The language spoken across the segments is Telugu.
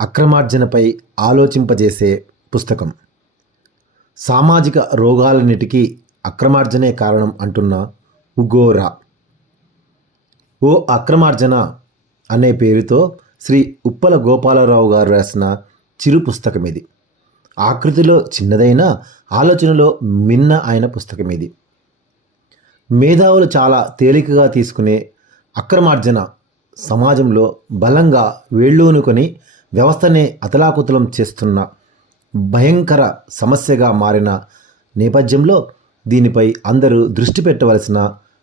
అక్రమార్జనపై ఆలోచింపజేసే పుస్తకం. సామాజిక రోగాలన్నిటికీ అక్రమార్జనే కారణం అంటున్న ఉగోరా. ఓ అక్రమార్జన అనే పేరుతో శ్రీ ఉప్పల గోపాలరావు గారు రాసిన చిరు పుస్తకం ఇది ఆకృతిలో చిన్నదైన ఆలోచనలో మిన్న ఆయన పుస్తకం ఇది మేధావులు చాలా తేలికగా తీసుకునే అక్రమార్జన సమాజంలో బలంగా వేళ్ళూనుకొని వ్యవస్థనే అతలాకుతలం చేస్తున్న భయంకర సమస్యగా మారిన నేపథ్యంలో దీనిపై అందరూ దృష్టి పెట్టవలసిన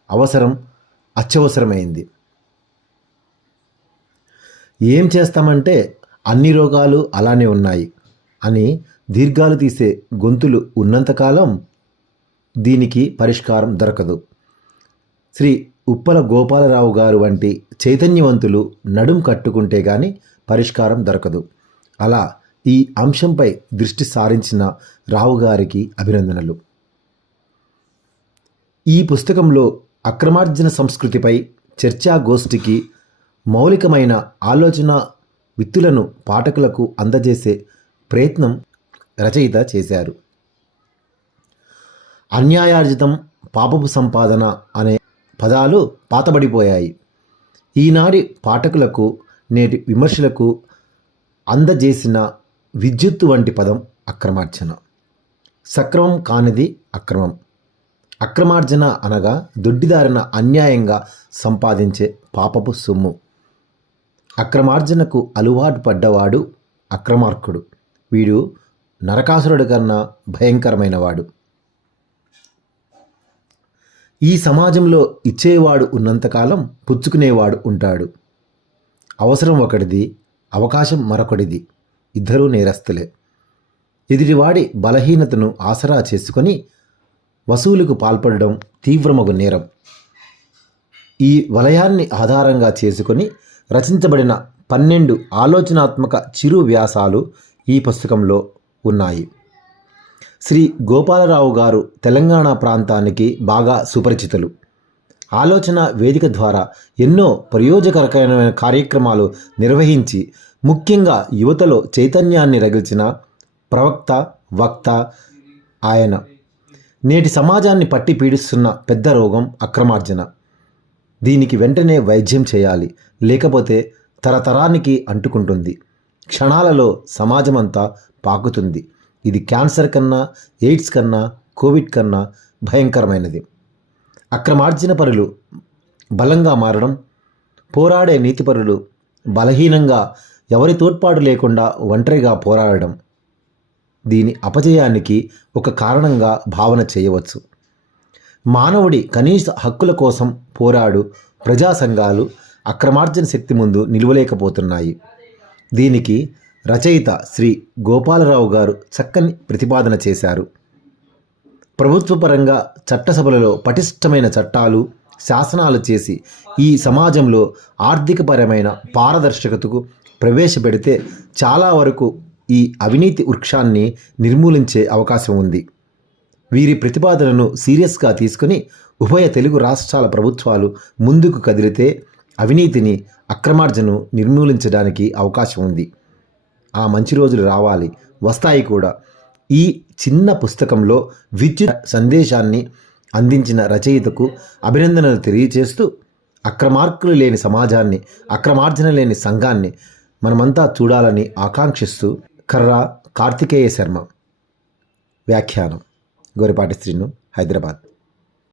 అవసరం అత్యవసరమైంది. ఏం చేస్తామంటే అన్ని రోగాలు అలానే ఉన్నాయి అని దీర్ఘాలు తీసే గొంతులు ఉన్నంతకాలం దీనికి పరిష్కారం దొరకదు. శ్రీ ఉప్పల గోపాలరావు గారు వంటి చైతన్యవంతులు నడుం కట్టుకుంటే కానీ పరిష్కారం దొరకదు. అలా ఈ అంశంపై దృష్టి సారించిన రావు గారికి అభినందనలు. ఈ పుస్తకంలో అక్రమార్జన సంస్కృతిపై చర్చాగోష్ఠికి మౌలికమైన ఆలోచన విత్తులను పాఠకులకు అందజేసే ప్రయత్నం రచయిత చేశారు. అన్యాయార్జితం పాపపు సంపాదన అనే పదాలు పాతబడిపోయాయి. ఈనాటి పాఠకులకు నేటి విమర్శలకు అందజేసిన విద్యుత్తు వంటి పదం అక్రమార్జన. సక్రమం కానిది అక్రమం. అక్రమార్జన అనగా దొడ్డిదారిన అన్యాయంగా సంపాదించే పాపపు సొమ్ము. అక్రమార్జనకు అలవాటు పడ్డవాడు అక్రమార్కుడు. వీడు నరకాసురుడు కన్నా భయంకరమైనవాడు. ఈ సమాజంలో ఇచ్చేవాడు ఉన్నంతకాలం పుచ్చుకునేవాడు ఉంటాడు. అవసరం ఒకటిది అవకాశం మరొకటిది ఇద్దరూ నేరస్తులే. ఎదుటివాడి బలహీనతను ఆసరా చేసుకొని వసూలుకు పాల్పడడం తీవ్రమగు నేరం. ఈ వలయాన్ని ఆధారంగా చేసుకొని రచించబడిన పన్నెండు ఆలోచనాత్మక చిరు వ్యాసాలు ఈ పుస్తకంలో ఉన్నాయి. శ్రీ గోపాలరావు గారు తెలంగాణ ప్రాంతానికి బాగా సుపరిచితులు. ఆలోచన వేదిక ద్వారా ఎన్నో ప్రయోజకరమైన కార్యక్రమాలు నిర్వహించి ముఖ్యంగా యువతలో చైతన్యాన్ని రగిల్చిన ప్రవక్త వక్త ఆయన. నేటి సమాజాన్ని పట్టి పీడిస్తున్న పెద్ద రోగం అక్రమార్జన. దీనికి వెంటనే వైద్యం చేయాలి లేకపోతే తరతరానికి అంటుకుంటుంది. క్షణాలలో సమాజమంతా పాకుతుంది. ఇది క్యాన్సర్ కన్నా ఎయిడ్స్ కన్నా కోవిడ్ కన్నా భయంకరమైనది. అక్రమార్జన పరులు బలంగా మారడం పోరాడే నీతిపరులు బలహీనంగా ఎవరి తోడ్పాటు లేకుండా ఒంటరిగా పోరాడడం దీని అపజయానికి ఒక కారణంగా భావన చేయవచ్చు. మానవుడి కనీస హక్కుల కోసం పోరాడు ప్రజా సంఘాలు అక్రమార్జన శక్తి ముందు నిలువలేకపోతున్నాయి. దీనికి రచయిత శ్రీ గోపాలరావు గారు చక్కని ప్రతిపాదన చేశారు. ప్రభుత్వపరంగా చట్టసభలలో పటిష్టమైన చట్టాలు శాసనాలు చేసి ఈ సమాజంలో ఆర్థికపరమైన పారదర్శకతకు ప్రవేశపెడితే చాలా వరకు ఈ అవినీతి వృక్షాన్ని నిర్మూలించే అవకాశం ఉంది. వీరి ప్రతిపాదనను సీరియస్గా తీసుకుని ఉభయ తెలుగు రాష్ట్రాల ప్రభుత్వాలు ముందుకు కదిలితే అవినీతిని అక్రమార్జను నిర్మూలించడానికి అవకాశం ఉంది. ఆ మంచి రోజులు రావాలి. వస్తాయి కూడా. ఈ చిన్న పుస్తకంలో విద్యుత్ సందేశాన్ని అందించిన రచయితకు అభినందనలు తెలియచేస్తూ అక్రమార్కులు లేని సమాజాన్ని అక్రమార్జన లేని సంఘాన్ని మనమంతా చూడాలని ఆకాంక్షిస్తూ కర్రా కార్తికేయ శర్మ. వ్యాఖ్యానం. గోరిపాటి శ్రీను హైదరాబాద్.